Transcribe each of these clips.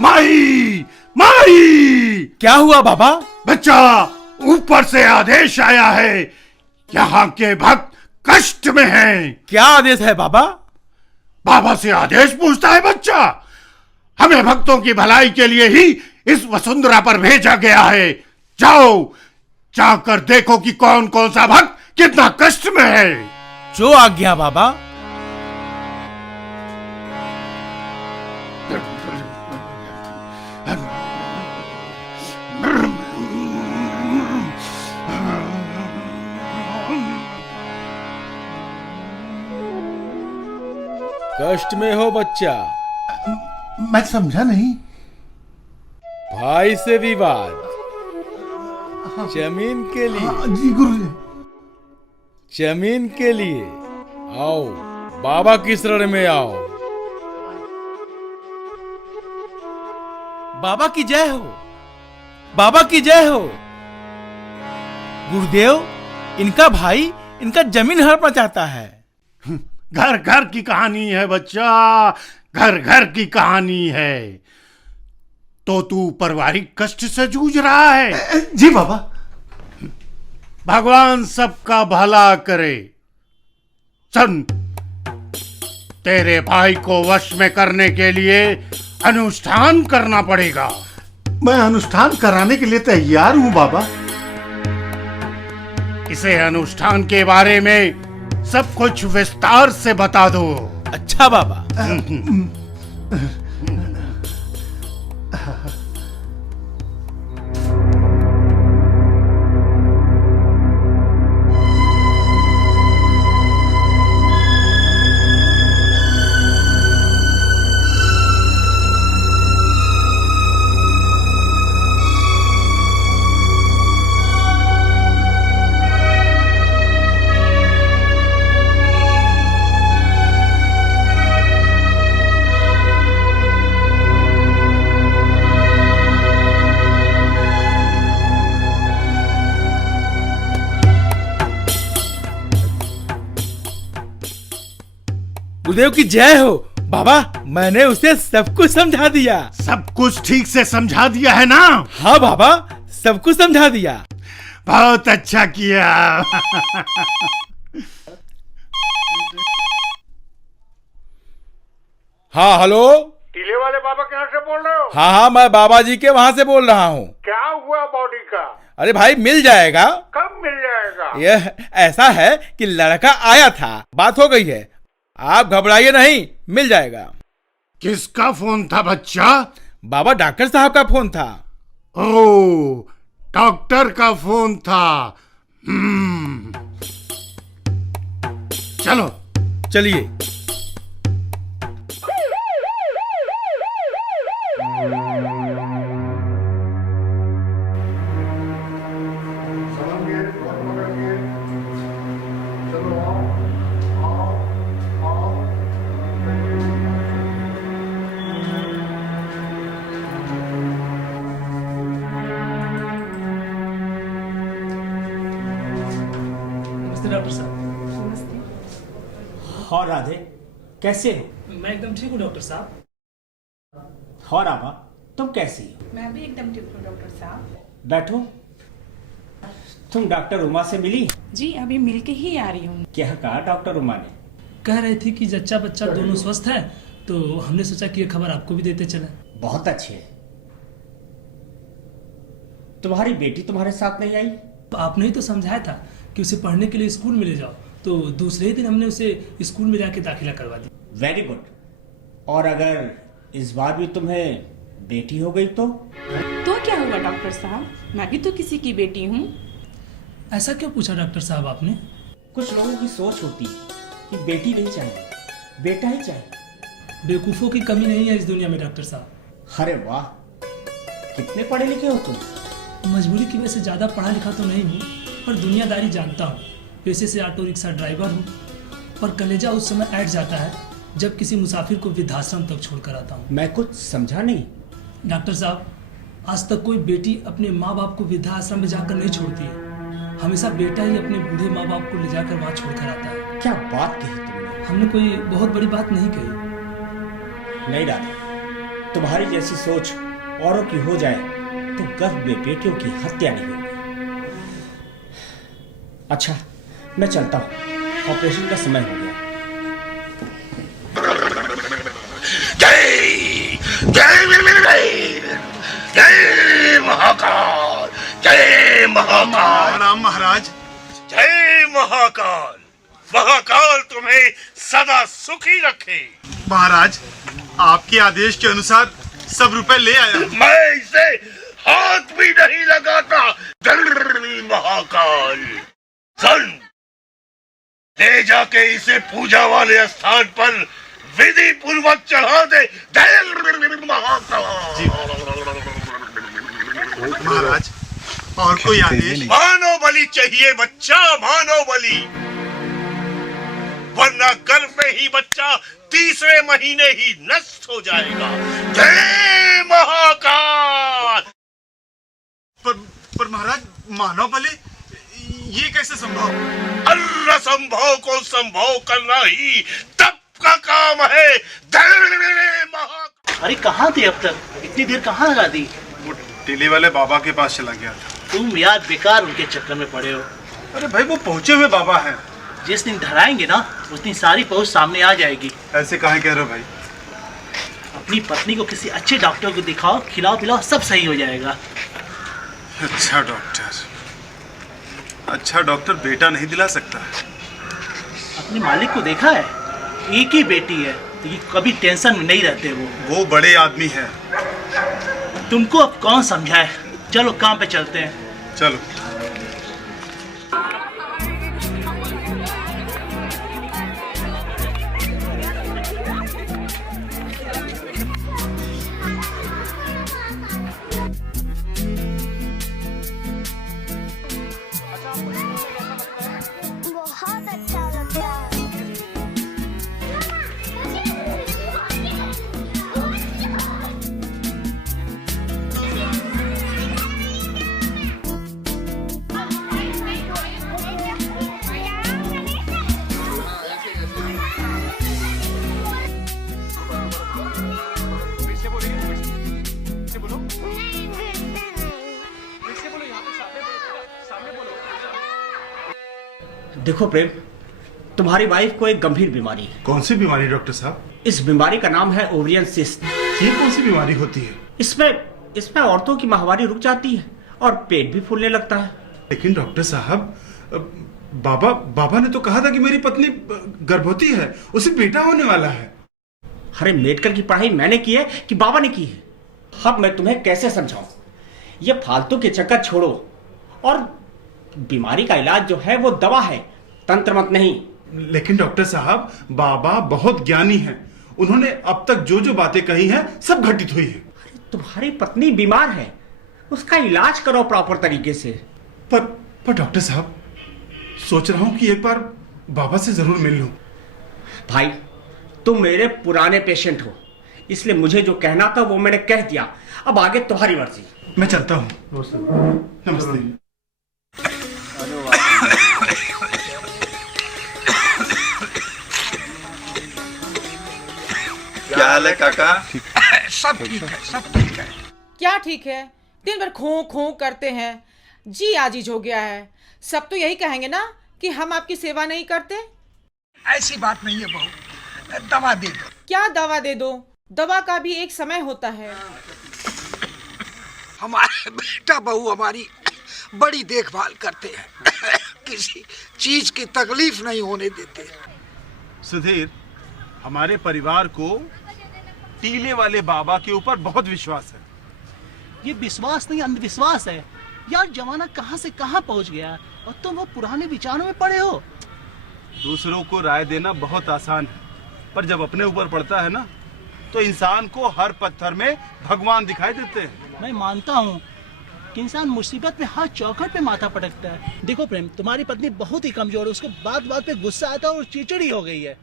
माई माई! क्या हुआ बाबा? बच्चा, ऊपर से आदेश आया है, यहाँ के भक्त कष्ट में हैं। क्या आदेश है बाबा? बाबा से आदेश पूछता है बच्चा? हमें भक्तों की भलाई के लिए ही इस वसुंधरा पर भेजा गया है। जाओ, जाकर देखो कि कौन कौन सा भक्त कितना कष्ट में है। जो आज्ञा बाबा। कष्ट में हो बच्चा? मैं समझा नहीं। भाई से विवाद, जमीन के लिए। जी गुरुजी। जमीन के लिए आओ, बाबा की शरण में आओ। बाबा की जय हो, बाबा की जय हो। गुरुदेव, इनका भाई इनका जमीन हड़पना चाहता है। घर घर की कहानी है बच्चा, घर घर की कहानी है। तो तू पारिवारिक कष्ट से जूझ रहा है? जी बाबा। भगवान सबका भला करे। सुन, तेरे भाई को वश में करने के लिए अनुष्ठान करना पड़ेगा। मैं अनुष्ठान कराने के लिए तैयार हूं बाबा। इसे अनुष्ठान के बारे में सब कुछ विस्तार से बता दो। अच्छा बाबा। गुरुदेव की जय हो। बाबा, मैंने उसे सब कुछ समझा दिया। सब कुछ ठीक से समझा दिया है ना? हाँ बाबा, सब कुछ समझा दिया। बहुत अच्छा किया। हाँ हेलो, टीले वाले बाबा कहाँ से बोल रहे हो? हाँ हाँ, मैं बाबा जी के वहाँ से बोल रहा हूँ। क्या हुआ बॉडी का? अरे भाई, मिल जाएगा। कब मिल जाएगा? यह ऐसा है कि लड़का आया था, बात हो गई है। आप घबराइए नहीं, मिल जाएगा। किसका फोन था बच्चा? बाबा, डॉक्टर साहब का फोन था। ओ, डॉक्टर का फोन था। चलो चलिए। डॉक्टर साहब। और राधे, कैसे हो? मैं एकदम ठीक हूँ डॉक्टर साहब। और रामा, तुम कैसी हो? मैं भी एकदम ठीक हूँ डॉक्टर साहब। बैठो। तुम डॉक्टर उमा से मिली? जी, अभी मिल के ही आ रही हूँ। क्या कहा डॉक्टर उमा ने? कह रही थी कि जच्चा बच्चा दोनों स्वस्थ है, तो हमने सोचा कि ये खबर आपको भी देते चले। बहुत अच्छे। तुम्हारी बेटी तुम्हारे साथ नहीं आई? तो आपने ही तो समझाया था कि उसे पढ़ने के लिए स्कूल में ले जाओ, तो दूसरे ही दिन हमने उसे स्कूल में जाके दाखिला करवा दी। Very good. और अगर इस बार भी तुम्हें बेटी हो गई तो क्या हुआ डॉक्टर साहब? मैं भी तो किसी की बेटी हूँ। ऐसा क्यों पूछा डॉक्टर साहब आपने? कुछ लोगों की सोच होती है कि बेटी नहीं चाहिए, बेटा ही चाहिए। बेवकूफ़ों की कमी नहीं है इस दुनिया में डॉक्टर साहब। अरे वाह, कितने पढ़े लिखे हो तुम? मजबूरी की वजह से ज़्यादा पढ़ा लिखा तो नहीं हूँ, पर दुनियादारी जानता हूँ। पेशे से ऑटो रिक्शा ड्राइवर हूँ, पर कलेजा उस समय ऐड जाता है जब किसी मुसाफिर को वृद्धाश्रम तक छोड़ कर आता हूँ। मैं कुछ समझा नहीं। डॉक्टर साहब, आज तक कोई बेटी अपने माँ बाप को वृद्धाश्रम में जाकर नहीं छोड़ती है। हमेशा बेटा ही अपने बूढ़े माँ बाप को ले जाकर वहाँ छोड़ कर आता है। क्या बात कही तुमने? हमने कोई बहुत बड़ी बात नहीं कही। नहीं राधा, तुम्हारी जैसी सोच औरों की हो जाए तो गर्भ में बेटियों की हत्या नहीं होगी। अच्छा, मैं चलता हूँ, ऑपरेशन का समय हो गया। जय जय जय महाकाल, जय महाकाल। राम महाराज। जय महाकाल, महाकाल तुम्हें सदा सुखी रखे। महाराज, आपके आदेश के अनुसार सब रुपए ले आया। मैं इसे हाथ भी नहीं लगाता। जय महाकाल। सुन, ले जाके इसे पूजा वाले स्थान पर विधि पूर्वक चढ़ा दे। जय महाकाल। महाराज, और कोई आदेश? मानो बलि चाहिए बच्चा, मानो बलि, वरना गर्भ में ही बच्चा तीसरे महीने ही नष्ट हो जाएगा। जय महाकाल। पर महाराज, मानव बलि ये कैसे संभव? असंभव को संभव करना ही तप का काम है। जय महाकाल। अरे कहाँ थे अब तक? इतनी देर कहाँ लगा दी? वो टीले वाले बाबा के पास चला गया था। तुम यार बेकार उनके चक्कर में पड़े हो। अरे भाई, वो पहुंचे हुए बाबा हैं। जिस दिन धराएंगे ना, उस दिन सारी पहुंच सामने आ जाएगी। ऐसे काहे कह रहे हो भाई? अपनी पत्नी को किसी अच्छे डॉक्टर को दिखाओ, खिलाओ पिलाओ, सब सही हो जाएगा। अच्छा डॉक्टर, अच्छा डॉक्टर बेटा नहीं दिला सकता? अपने मालिक को देखा है, एक ही बेटी है, लेकिन कभी टेंशन में नहीं रहते वो बड़े आदमी हैं। तुमको अब कौन समझाए? चलो काम पे चलते हैं। चलो। बहुत अच्छा लगता है। देखो प्रेम, तुम्हारी वाइफ को एक गंभीर बीमारी है। कौन सी बीमारी डॉक्टर साहब? इस बीमारी का नाम है ओवरियन सिस्ट। ये कौन सी बीमारी होती है? इसमें औरतों की माहवारी रुक जाती है और पेट भी फूलने लगता है। लेकिन डॉक्टर साहब, बाबा ने तो कहा था कि मेरी पत्नी गर्भवती है, उसे बेटा होने वाला है। अरे मेडिकल की पढ़ाई मैंने की है कि बाबा ने की है? अब मैं तुम्हें कैसे समझाऊं? ये फालतू के चक्कर छोड़ो, और बीमारी का इलाज जो है वो दवा है, तंत्र मत नहीं। लेकिन डॉक्टर साहब, बाबा बहुत ज्ञानी हैं। उन्होंने अब तक जो जो बातें कही हैं सब घटित हुई है। तुम्हारी पत्नी बीमार है, उसका इलाज करो प्रॉपर तरीके से। पर डॉक्टर साहब, सोच रहा हूं कि एक बार बाबा से जरूर मिल लूं। भाई, तुम मेरे पुराने पेशेंट हो, इसलिए मुझे जो कहना था वो मैंने कह दिया। अब आगे तुम्हारी मर्जी। मैं चलता हूं। नमस्ते। क्या हाल है काका? सब ठीक है, सब ठीक है। क्या ठीक है? दिन भर खो खो करते हैं, जी आजीज हो गया है। सब तो यही कहेंगे ना कि हम आपकी सेवा नहीं करते। ऐसी बात नहीं है बहू, दवा दे दो। क्या दवा दे दो? दवा का भी एक समय होता है। हमारे बेटा बहू हमारी बड़ी देखभाल करते हैं, किसी चीज की तकलीफ नहीं होने देते। सुधीर, हमारे परिवार को टीले वाले बाबा के ऊपर बहुत विश्वास है। ये विश्वास नहीं, अंधविश्वास है यार। जमाना कहाँ से कहाँ पहुँच गया और तुम वो पुराने विचारों में पड़े हो। दूसरों को राय देना बहुत आसान है, पर जब अपने ऊपर पड़ता है ना, तो इंसान को हर पत्थर में भगवान दिखाई देते हैं। मैं मानता हूँ कि इंसान मुसीबत में हर चौखट पे माथा पटकता है। देखो प्रेम, तुम्हारी पत्नी बहुत ही कमजोर है, उसको बात बात पे गुस्सा आता है और चिड़चिड़ी हो गई है।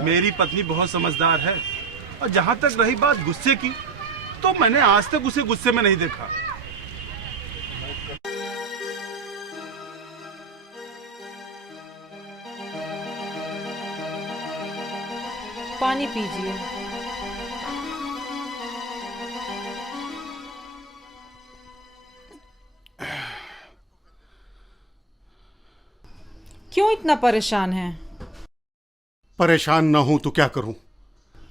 मेरी पत्नी बहुत समझदार है, और जहाँ तक रही बात गुस्से की, तो मैंने आज तक उसे गुस्से में नहीं देखा। पानी पीजिए। इतना परेशान हैं? परेशान न हूं तो क्या करूं?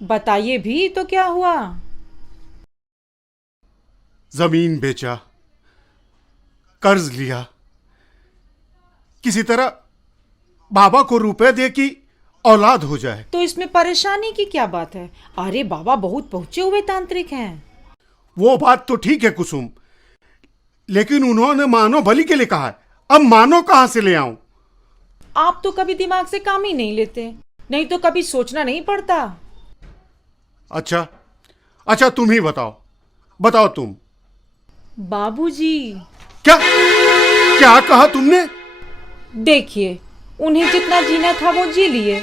बताइए भी तो क्या हुआ? जमीन बेचा, कर्ज लिया, किसी तरह बाबा को रुपए दे कि औलाद हो जाए। तो इसमें परेशानी की क्या बात है? अरे बाबा बहुत पहुंचे हुए तांत्रिक हैं। वो बात तो ठीक है कुसुम, लेकिन उन्होंने मानो बलि के लिए कहा है। अब मानो कहां से ले आऊं? आप तो कभी दिमाग से काम ही नहीं लेते, नहीं तो कभी सोचना नहीं पड़ता। अच्छा अच्छा, तुम ही बताओ, बताओ तुम। बाबूजी। क्या क्या कहा तुमने? देखिए, उन्हें जितना जीना था वो जी लिए।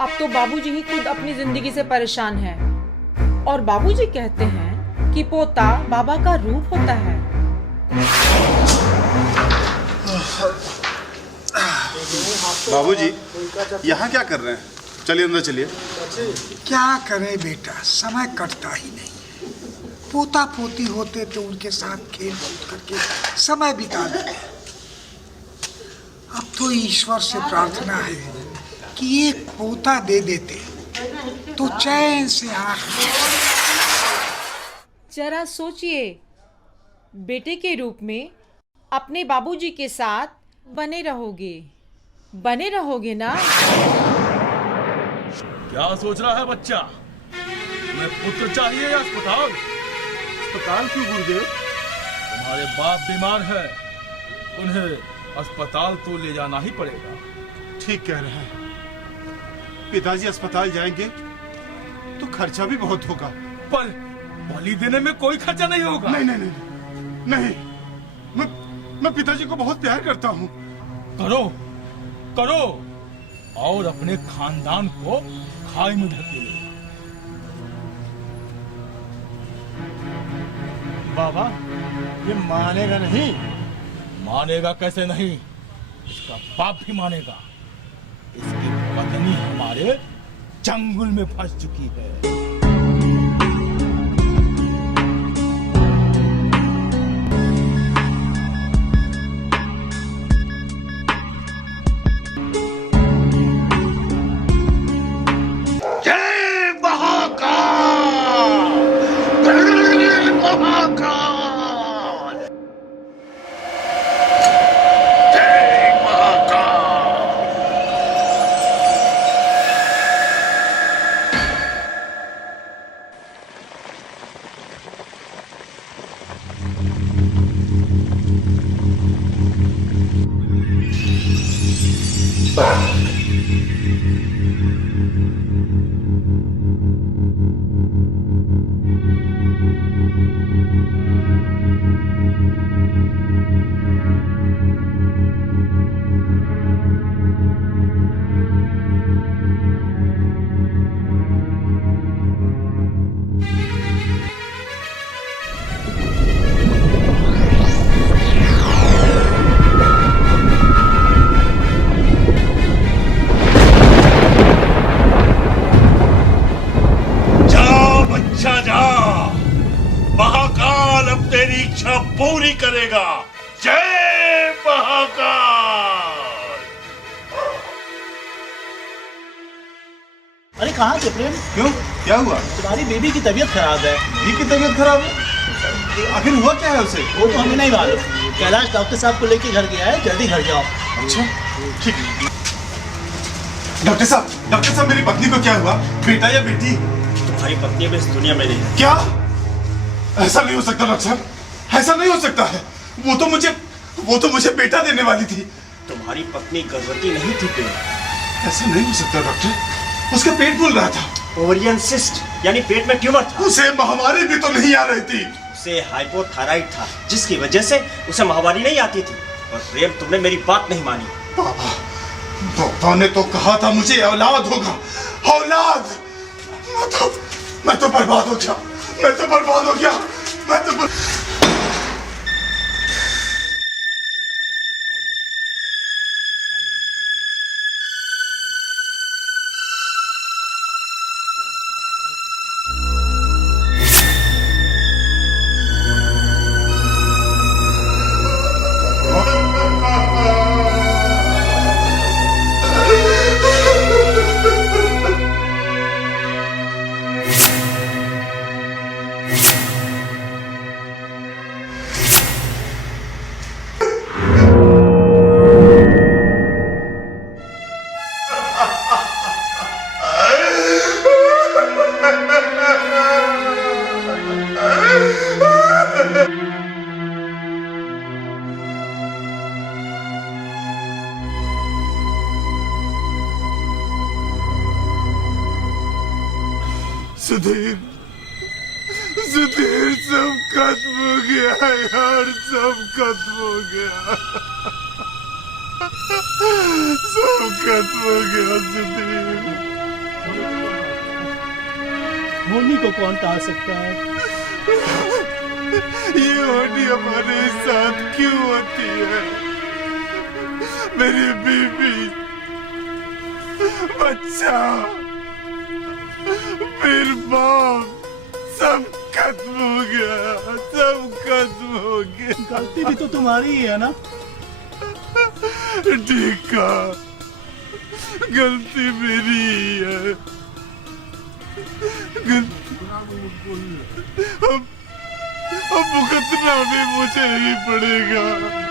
अब तो बाबूजी ही खुद अपनी जिंदगी से परेशान हैं। और बाबूजी कहते हैं कि पोता बाबा का रूप होता है। बाबूजी, यहाँ क्या कर रहे हैं? चलिए अंदर चलिए। क्या करें बेटा, समय कटता ही नहीं। पोता पोती होते तो उनके साथ खेल कूद करके समय बिता देते। अब तो ईश्वर से प्रार्थना है कि एक पोता दे देते तो चैन से आंख। जरा सोचिए, बेटे के रूप में अपने बाबूजी के साथ बने रहोगे ना? क्या सोच रहा है बच्चा? तुम्हें पुत्र चाहिए या अस्पताल? अस्पताल क्यों गुरुदेव? तुम्हारे बाप बीमार है, उन्हें अस्पताल तो ले जाना ही पड़ेगा। ठीक कह रहे हैं। पिताजी अस्पताल जाएंगे तो खर्चा भी बहुत होगा। पर बलि देने में कोई खर्चा नहीं होगा। नहीं नहीं नहीं नहीं, मैं पिताजी को बहुत प्यार करता हूँ। करो करो और अपने खानदान को खाई में ढकेलो। बाबा, ये मानेगा नहीं। मानेगा कैसे नहीं? इसका बाप भी मानेगा। इसकी पत्नी हमारे चंगुल में फंस चुकी है। पूरी करेगा। जय महाकाल। अरे कहाँ थे प्रेम? क्यों, क्या हुआ? तुम्हारी बेबी की तबीयत खराब है। बेबी की तबीयत खराब है? आखिर हुआ क्या है उसे? वो तो हमें नहीं मालूम। कैलाश डॉक्टर साहब को लेके घर गया है, जल्दी घर जाओ। अच्छा ठीक। डॉक्टर साहब मेरी पत्नी को क्या हुआ? बेटा या बेटी? तुम्हारी पत्नी अब इस दुनिया में नहीं है। क्या? ऐसा नहीं हो सकता डॉक्टर साहब, ऐसा नहीं हो सकता है। वो तो मुझे बेटा देने वाली थी। तुम्हारी पत्नी गर्भवती नहीं थी प्रेम। ऐसा नहीं हो सकता डॉक्टर, उसका पेट फूल रहा था। ओवरियन सिस्ट यानी पेट में ट्यूमर था। उसे महामारी भी तो नहीं आ रही थी। उसे हाइपोथायराइड था, जिसकी वजह से उसे महामारी नहीं आती थी। और प्रेम, तुमने मेरी बात नहीं मानी। बाबा ने तो कहा था मुझे औलाद होगा, औलाद। मैं तो बर्बाद हो गया, सुधीर, सुधीर सब खत्म हो गया यार, सब खत्म हो गया, सब खत्म हो गया सुधीर। होनी को कौन टाल सकता है? ये होनी हमारे साथ क्यों होती है? मेरी बीवी, बच्चा, फिर बाप, सब खत्म हो गया, सब खत्म हो गया। गलती भी तो तुम्हारी ही है ना? ठीक है, गलती मेरी ही है। अब भुगतना भी मुझे ही पड़ेगा।